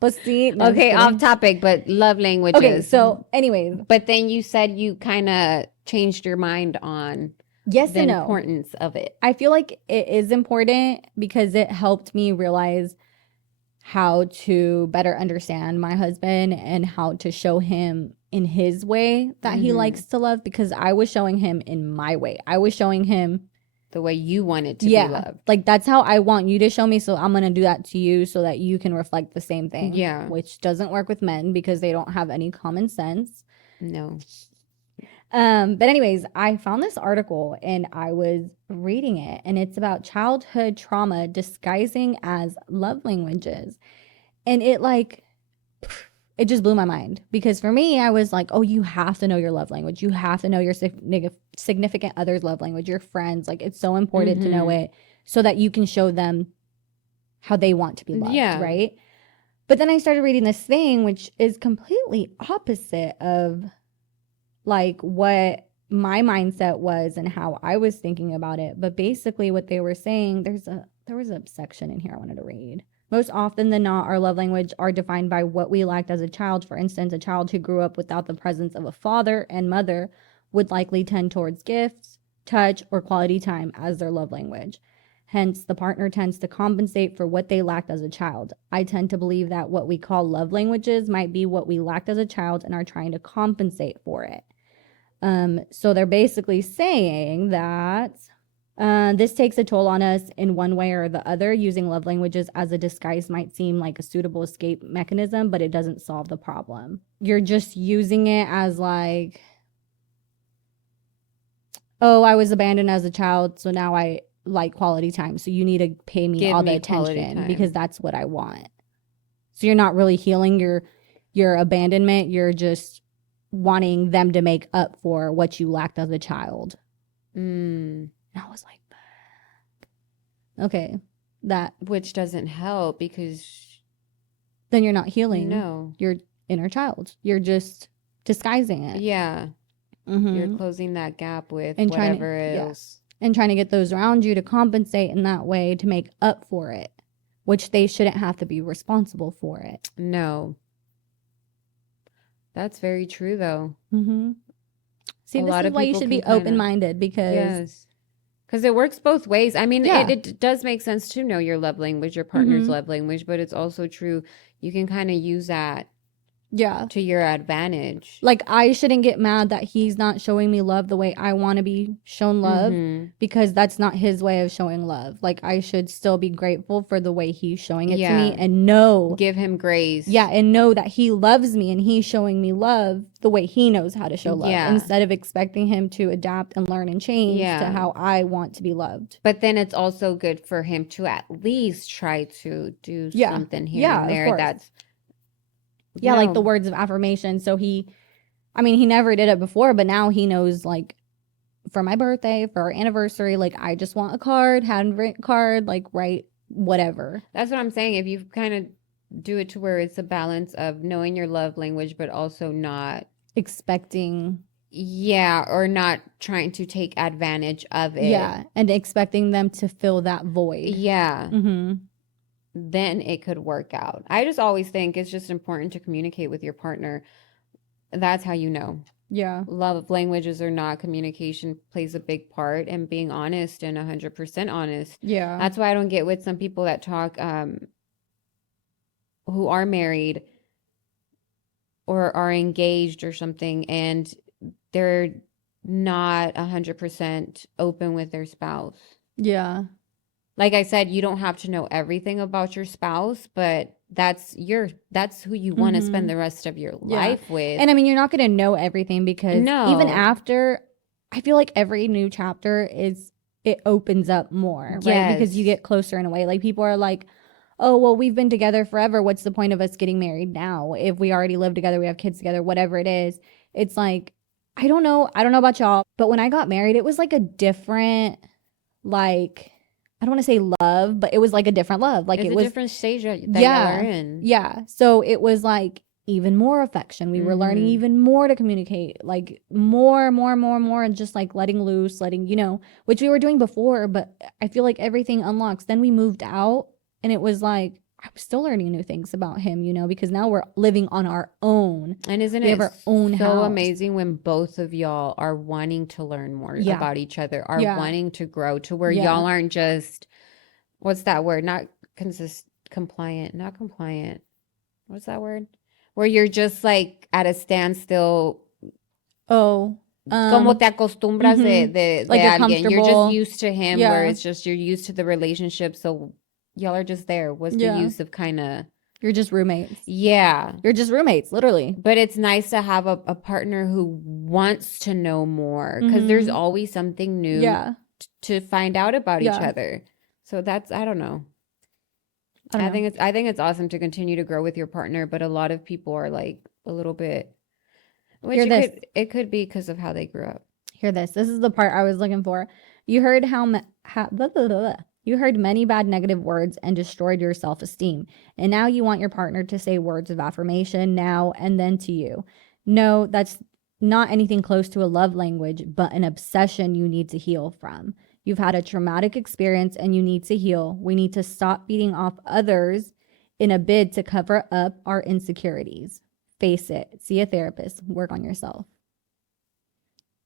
But see, no, okay, off topic, but love languages. Okay, so anyways, but then you said you kind of changed your mind on the importance of it. I feel like it is important because it helped me realize how to better understand my husband and how to show him in his way that he likes to love, because I was showing him in my way. I was showing him the way you wanted to be loved. Like that's how I want you to show me, so I'm gonna do that to you so that you can reflect the same thing. Yeah. Which doesn't work with men because they don't have any common sense. No. But anyways, I found this article and I was reading it, and it's about childhood trauma disguising as love languages. And it just blew my mind, because for me, I was like, oh, you have to know your love language. You have to know your significant other's love language, your friends. Like, it's so important to know it so that you can show them how they want to be loved, right? But then I started reading this thing, which is completely opposite of like what my mindset was and how I was thinking about it. But basically what they were saying, there was a section in here I wanted to read. Most often than not, our love language are defined by what we lacked as a child. For instance, a child who grew up without the presence of a father and mother would likely tend towards gifts, touch, or quality time as their love language. Hence, the partner tends to compensate for what they lacked as a child. I tend to believe that what we call love languages might be what we lacked as a child and are trying to compensate for it. So they're basically saying that this takes a toll on us in one way or the other. Using love languages as a disguise might seem like a suitable escape mechanism, but it doesn't solve the problem. You're just using it as like, oh, I was abandoned as a child, so now I like quality time. So you need to pay me all the attention because that's what I want. So you're not really healing your abandonment. You're just wanting them to make up for what you lacked as a child. And I was like, okay, which doesn't help, because then you're not healing your inner child. You're just disguising it. Yeah. You're closing that gap with and whatever else. And trying to get those around you to compensate in that way to make up for it, which they shouldn't have to be responsible for it. No. That's very true, though. Mm-hmm. See, A this lot is of why you people should can be kind of, open-minded because, yes. Because it works both ways. I mean, yeah. it does make sense to know your love language, your partner's Mm-hmm. love language, but it's also true. You can kind of use that Yeah. to your advantage. Like, I shouldn't get mad that he's not showing me love the way I want to be shown love Mm-hmm. because that's not his way of showing love. Like, I should still be grateful for the way he's showing it to me Yeah. and know, Give him grace. yeah, and know that he loves me and he's showing me love the way he knows how to show love Yeah. instead of expecting him to adapt and learn and change to Yeah. how I want to be loved. But then it's also good for him to at least try to do Yeah. something here Yeah, and of there course. that's, Yeah, like the no, words of affirmation. So he never did it before, but now he knows, like, for my birthday, for our anniversary, like, I just want a card, handwritten card, like, write whatever. that's what I'm saying. If you kind of do it to where it's a balance of knowing your love language, but also not, Expecting, yeah, or not trying to take advantage of it. yeah, and expecting them to fill that void. Yeah, Mm-hmm. then it could work out. I just always think it's just important to communicate with your partner. That's how you know. Yeah. Love languages or not, communication plays a big part, and being honest and 100% honest. Yeah. That's why I don't get with some people that talk who are married or are engaged or something, and they're not 100% open with their spouse. Yeah. Like I said, you don't have to know everything about your spouse, but that's who you want to spend Mm-hmm. the rest of your Yeah. life with. And I mean, you're not going to know everything because even No. after, I feel like every new chapter it opens up more, right? Because you Yes. get closer in a way. Like, people are like, oh, well, we've been together forever. What's the point of us getting married now? If we already live together, we have kids together, whatever it is. It's like, I don't know. I don't know about y'all, but when I got married, it was like a different, like, I don't want to say love, but it was like a different love. Like, It's it a was, different stage that y'all are yeah, in. yeah. So it was like even more affection. We were learning Mhm. even more to communicate, like more, and just like letting loose, which we were doing before, but I feel like everything unlocks. Then we moved out and it was like, I'm still learning new things about him, because now we're living on our own. And isn't We have it our own so house. amazing when both of y'all are wanting to learn more Yeah. about each other, are Yeah. wanting to grow to where Yeah. y'all aren't just, what's that word? Not compliant, not compliant. What's that word? Where you're just like at a standstill, Oh, como te acostumbras mhm. de Like, you're alguien. You're just comfortable. used to him, where Yeah. it's just you're used to the relationship, so y'all are just there. What's the Yeah. use of kind of, You're just roommates. yeah. You're just roommates, literally. But it's nice to have a partner who wants to know more, because there's Mhm. always something new Yeah. to find out about each Yeah. other. So that's, I don't know. I don't know. I think it's awesome to continue to grow with your partner, but a lot of people are like a little bit, which Hear this. it could be because of how they grew up. Hear this. This is the part I was looking for. You heard blah, blah, blah. You heard many bad negative words and destroyed your self-esteem. And now you want your partner to say words of affirmation now and then to you. No, that's not anything close to a love language, but an obsession you need to heal from. You've had a traumatic experience and you need to heal. We need to stop beating off others in a bid to cover up our insecurities. Face it. See a therapist. Work on yourself.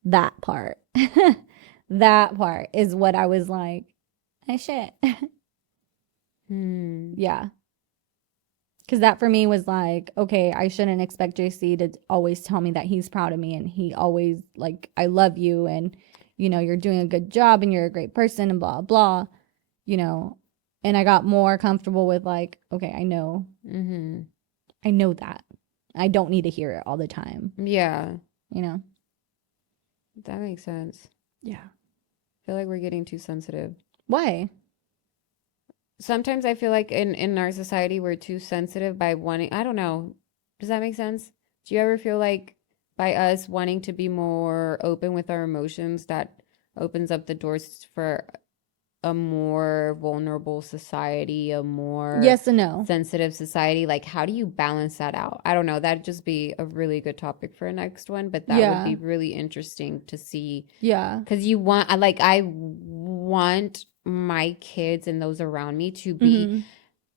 That part. That part is what I was like, hey, shit. Yeah. Because that for me was like, okay, I shouldn't expect JC to always tell me that he's proud of me and he always, like, I love you and, you're doing a good job and you're a great person and blah, blah, And I got more comfortable with, like, okay, I know. Mm-hmm. I know that. I don't need to hear it all the time. Yeah. That makes sense. Yeah. I feel like we're getting too sensitive. Why? Sometimes I feel like in our society, we're too sensitive by wanting, I don't know. Does that make sense? Do you ever feel like by us wanting to be more open with our emotions, that opens up the doors for a more vulnerable society, a more Yes and no. sensitive society? Like, how do you balance that out? I don't know. That'd just be a really good topic for a next one, but that would be really interesting to see. Yeah. Because I want my kids and those around me to be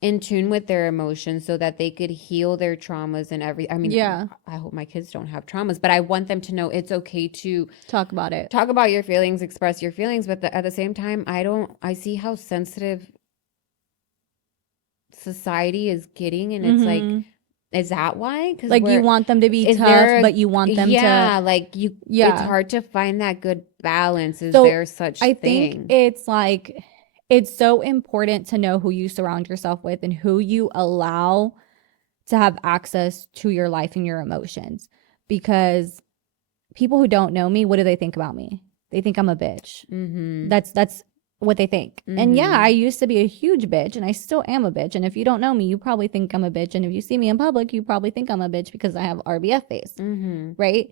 in tune with their emotions so that they could heal their traumas and everything. I mean, Yeah. I hope my kids don't have traumas, but I want them to know it's okay to Talk about it. talk about your feelings, express your feelings, but at the same time, I see how sensitive society is getting, and it's like, Mhm. is that why? Because Like you want them to be is tough, there but you want them yeah, to like you, it's yeah. hard to find that good balance. Is So there such I think thing? it's like it's so important to know who you surround yourself with and who you allow to have access to your life and your emotions. Because people who don't know me, what do they think about me? They think I'm a bitch. Mm-hmm. That's what they think. And yeah, Mhm. I used to be a huge bitch and I still am a bitch. And if you don't know me, you probably think I'm a bitch. And if you see me in public, you probably think I'm a bitch because I have RBF face, Mm-hmm. right?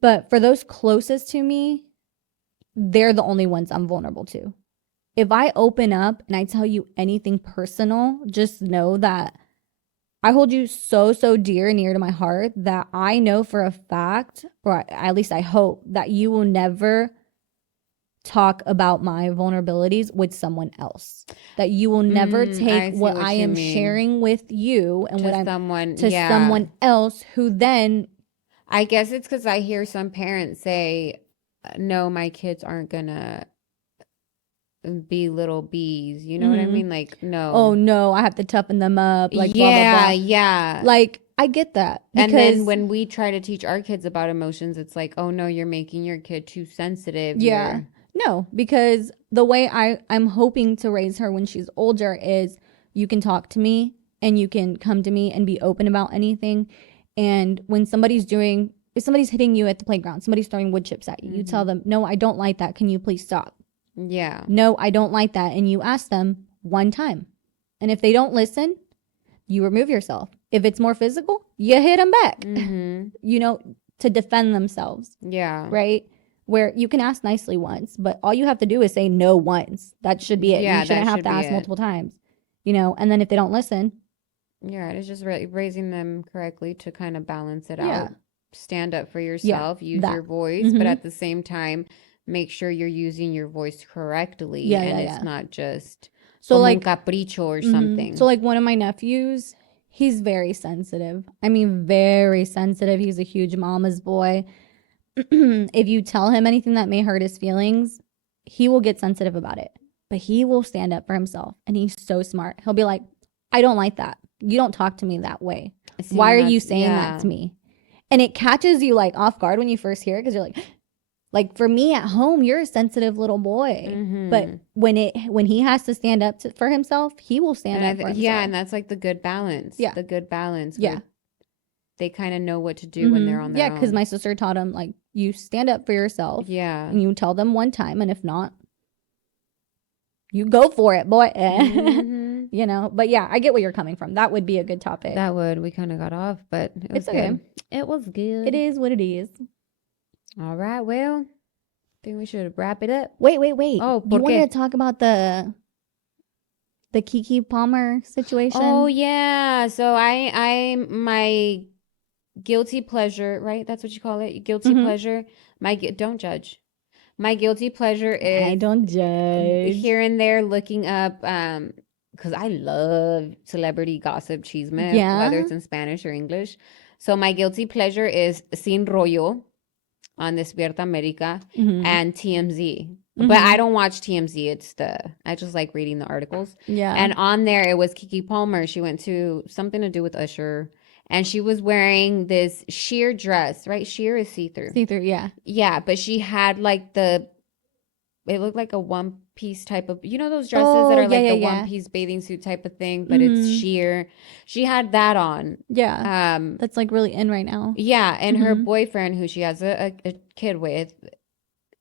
But for those closest to me, they're the only ones I'm vulnerable to. If I open up and I tell you anything personal, just know that I hold you so, so dear and near to my heart that I know for a fact, or at least I hope, that you will never talk about my vulnerabilities with someone else. That you will never take I see what what I you am mean. sharing with you and what To I'm someone, to yeah. someone else who then I guess it's because I hear some parents say, no, my kids aren't gonna be little bees. You know what I mhm, mean? Like, oh no. no, I have to toughen them up, like blah blah Yeah, blah. yeah. Like I get that And then because when we try to teach our kids about emotions, it's like, oh no, you're making your kid too sensitive. yeah, no, because the way I'm hoping to raise her when she's older is you can talk to me and you can come to me and be open about anything. And when if somebody's hitting you at the playground, somebody's throwing wood chips at you, you tell Mhm. them, no, I don't like that. Can you please stop? Yeah. No, I don't like that. And you ask them one time. And if they don't listen, you remove yourself. If it's more physical, you hit them back, Mm-hmm. you know, to defend themselves, Yeah. right? Where you can ask nicely once, but all you have to do is say no once. That should be it. Yeah, You shouldn't that have should to be ask it. multiple times, you know, and then if they don't listen, Yeah, it's just raising them correctly to kind of balance it yeah, out. Stand up for yeah, yourself, use your that. voice, but Mm-hmm. at the same time, make sure you're using your voice correctly Yeah, and yeah, it's yeah. not just So como un like, capricho or so something. like one of my nephews, he's very sensitive. I mean, very sensitive. He's a huge mama's boy. If you tell him anything that may hurt his feelings, he will get sensitive about it. But he will stand up for himself. And he's so smart. He'll be like, I don't like that. You don't talk to me that way. See, Why and are you that's, saying that yeah. to me? And it catches you like off guard when you first hear it because you're like for me at home, you're a sensitive little boy. But Mm-hmm. when he has to stand up for himself, he will stand And up for yeah, himself. and that's like the good balance. Yeah. The good balance Yeah. where they kind of know what to do when they're on their Yeah, because own. my sister taught him like you stand up for yourself Yeah. and you tell them one time, and if not, you go for it, boy. Mhm. You know, but yeah, I get where you're coming from. That would be a good topic. That would. We kind of got off, but it was It's okay. good. It was good. It is what it is. All right. Well, I think we should wrap it up. Wait. Oh, You ¿por wanted qué? to talk about the Kiki Palmer situation? Oh yeah. So my guilty pleasure, right? That's what you call it. Guilty Mhm. pleasure. Don't judge. My guilty pleasure I is don't judge. here and there looking up because I love celebrity gossip chisme, whether Yeah. it's in Spanish or English. So my guilty pleasure is Sin Rollo on Despierta America Mhm. and TMZ. But I don't watch TMZ. I just like reading the articles. Yeah. And on there it was Kiki Palmer. She went to something to do with Usher. And she was wearing this sheer dress, right? Sheer is see-through. See-through, yeah. Yeah, but she had like it looked like a one piece type of, you know, those dresses that Oh, are yeah, like yeah, the yeah. one piece bathing suit type of thing, but it's Mhm. sheer. She had that on. Yeah. That's like really in right now. Yeah, and her Mhm. boyfriend, who she has a kid with,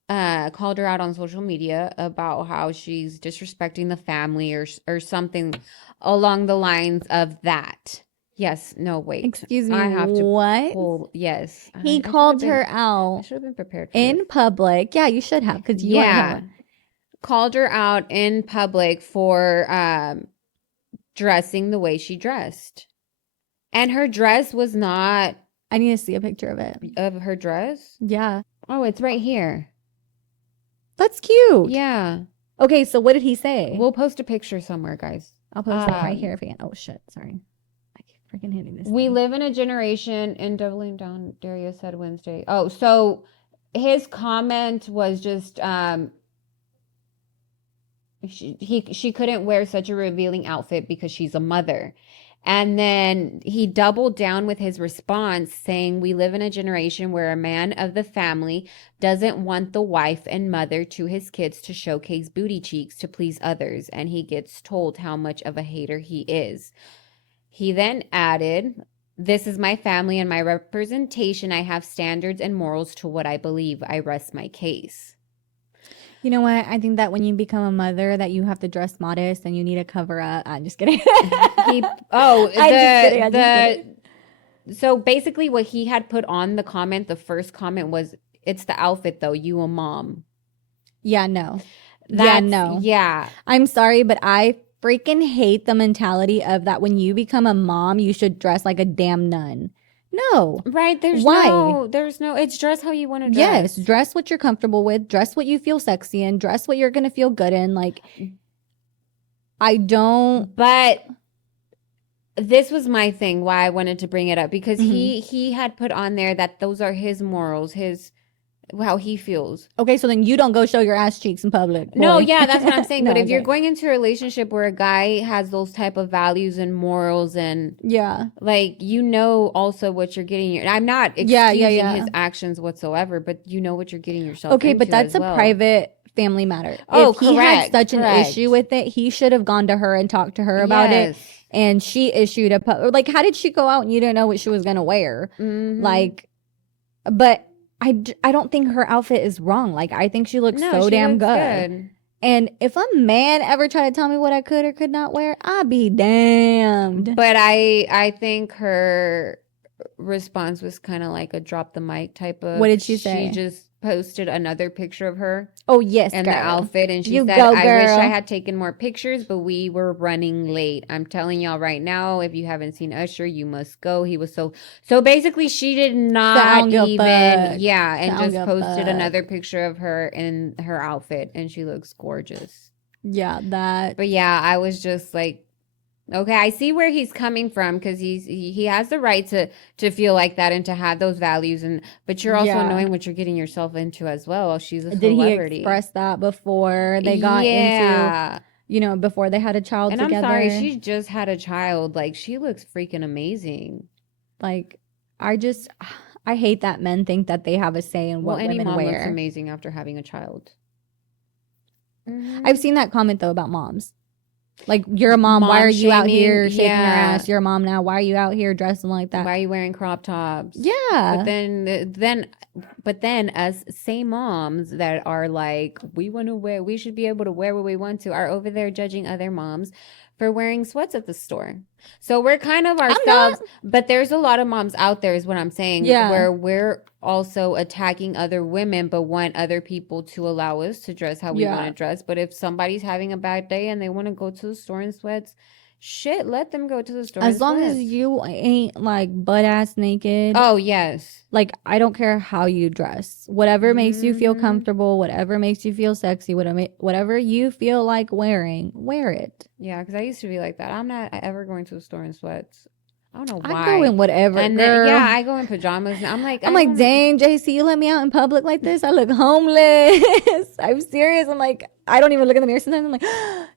called her out on social media about how she's disrespecting the family or something along the lines of that. Yes, no, wait. Excuse me, I have to what? pull. Yes, He I should called have her been. I out should have been prepared for this. in public. Yeah, you should have because you are Yeah, him. called her out in public for dressing the way she dressed. And her dress was not I need to see a picture of it. of her dress. Yeah. Oh, it's right here. That's cute. Yeah. Okay, so what did he say? We'll post a picture somewhere, guys. I'll post it right Um, here if I can. Oh shit, sorry. I keep freaking hitting this we thing. live in a generation in doubling down, Daria said Wednesday. Oh, so his comment was just she couldn't wear such a revealing outfit because she's a mother. And then he doubled down with his response saying, "We live in a generation where a man of the family doesn't want the wife and mother to his kids to showcase booty cheeks to please others, and he gets told how much of a hater he is." He then added, "This is my family and my representation. I have standards and morals to what I believe. I rest my case." You know what? I think that when you become a mother, that you have to dress modest and you need to cover up. I'm just kidding. He oh I'm just kidding. I'm just kidding. so basically what he had put on the comment, the first comment was, "It's the outfit though, you a mom." Yeah, no. That's no. yeah. I'm sorry, but I freaking hate the mentality of that when you become a mom, you should dress like a damn nun. No. Right, Why? there's no, it's dress how you want to Yes, dress. dress what you're comfortable with, dress what you feel sexy in, dress what you're going to feel good in. Like, I don't. But this was my thing why I wanted to bring it up because Mhm. he had put on there that those are his morals, his how he feels. Okay, so then you don't go show your ass cheeks in public, No, boy. yeah, that's what I'm saying. No, But if you're okay. going into a relationship where a guy has those type of values and morals and Yeah. like you know also what you're getting your, I'm not Yeah, yeah, excusing yeah. his actions whatsoever, but you know what you're getting yourself Okay, but into that's as a well. private family matter. Oh, If he had correct, such an issue correct. with it, he should have gone to her and talked to her about it. Yes. And she issued like, how did she go out and you didn't know what she was gonna wear? Mm-hmm. Like, but I don't think her outfit is wrong. Like, I think she looks No, so she damn looks good. good. And if a man ever tried to tell me what I could or could not wear, I'd be damned. But I think her response was kind of like a drop the mic type of. What did she She say? just posted another picture of her Oh, yes, and the girl. outfit, and she You said, go, "I wish I girl." had taken more pictures, but we were running late. I'm telling y'all right now, if you haven't seen Usher, you must go. He was so basically she did not Sound give a even fuck. yeah, and Sound just give a posted fuck. another picture of her in her outfit, and she looks gorgeous. Yeah, that. But yeah, I was just like, okay, I see where he's coming from because he has the right to feel like that and to have those values, and but you're also Yeah. knowing what you're getting yourself into as well. She's a Did he celebrity. express that before they got into, Yeah. before they had a child And I'm together? sorry, she just had a child. Like she looks freaking amazing. Like, I hate that men think that they have a say in Well, what any women mom looks wear. amazing after having a child. I've seen that comment though about moms. Like, you're a mom. Why Mom are you out shaming, here shaking your yeah. ass? You're a mom now. Why are you out here dressing like that? Why are you wearing crop tops? Yeah. But then us same moms that are like, we should be able to wear what we want to, are over there judging other moms for wearing sweats at the store. So we're kind of not. ourselves, but there's a lot of moms out there is what I'm saying, Yeah. where we're also attacking other women, but want other people to allow us to dress how we want Yeah. to dress. But if somebody's having a bad day and they want to go to the store in sweats, shit, let them go to the store in As long as sweats. you ain't like butt ass naked. Oh, yes. Like, I don't care how you dress. Whatever makes you feel Mhm. comfortable, whatever makes you feel sexy, whatever you feel like wearing, wear it. Yeah, because I used to be like that. I'm not ever going to the store in sweats. I don't know I why. go in whatever, And girl. then, yeah, I go in pajamas. And I'm like, I'm I like, don't- dang, JC, you let me out in public like this? I look homeless. I'm serious. I'm like, I don't even look in the mirror sometimes. I'm like,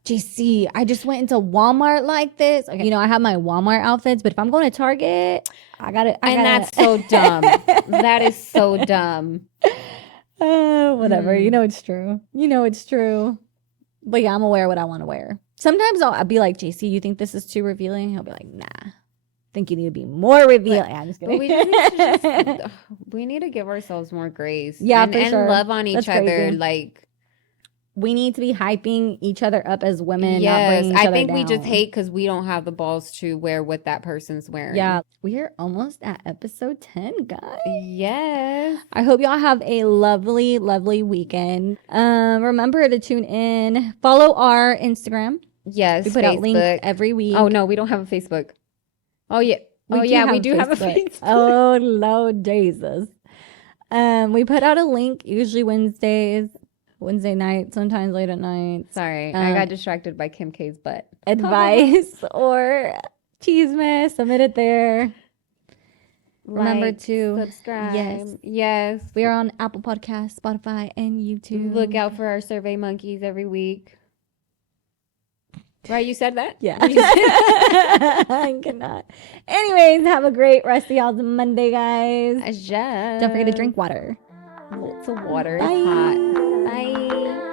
JC, I just went into Walmart like this. Okay. I have my Walmart outfits, but if I'm going to Target, I gotta. And that's so dumb. That is so dumb. Whatever. Mm. It's true. It's true. But yeah, I'm gonna wear what I want to wear. Sometimes I'll be like, JC, you think this is too revealing? He'll be like, nah. I think you need to be more revealing. I'm just But kidding. we just need to just, we need to give ourselves more grace. Yeah, and, for and sure. love on each That's other. crazy. Like, We need to be hyping each other up as women, not yes, bringing each I other think we just down. hate because we don't have the balls to wear what that person's wearing. Yeah, we're almost at episode 10, guys. Yes. I hope y'all have a lovely, lovely weekend. Remember to tune in, follow our Instagram. Yes. We put out links Facebook. every week. Oh no, we don't have a Facebook. Oh yeah. We do have a Facebook. Oh Lord Jesus. We put out a link usually Wednesday night, sometimes late at night. Sorry, I got distracted by Kim K's butt. advice or chisme, submit it there. Remember Like, to subscribe. Yes. We are on Apple Podcasts, Spotify, and YouTube. Look out for our survey monkeys every week. Right, you said that? Yeah. I cannot. Anyways, have a great rest of y'all's Monday, guys. Don't forget to drink water. Lots of water. Bye. It's hot. Bye.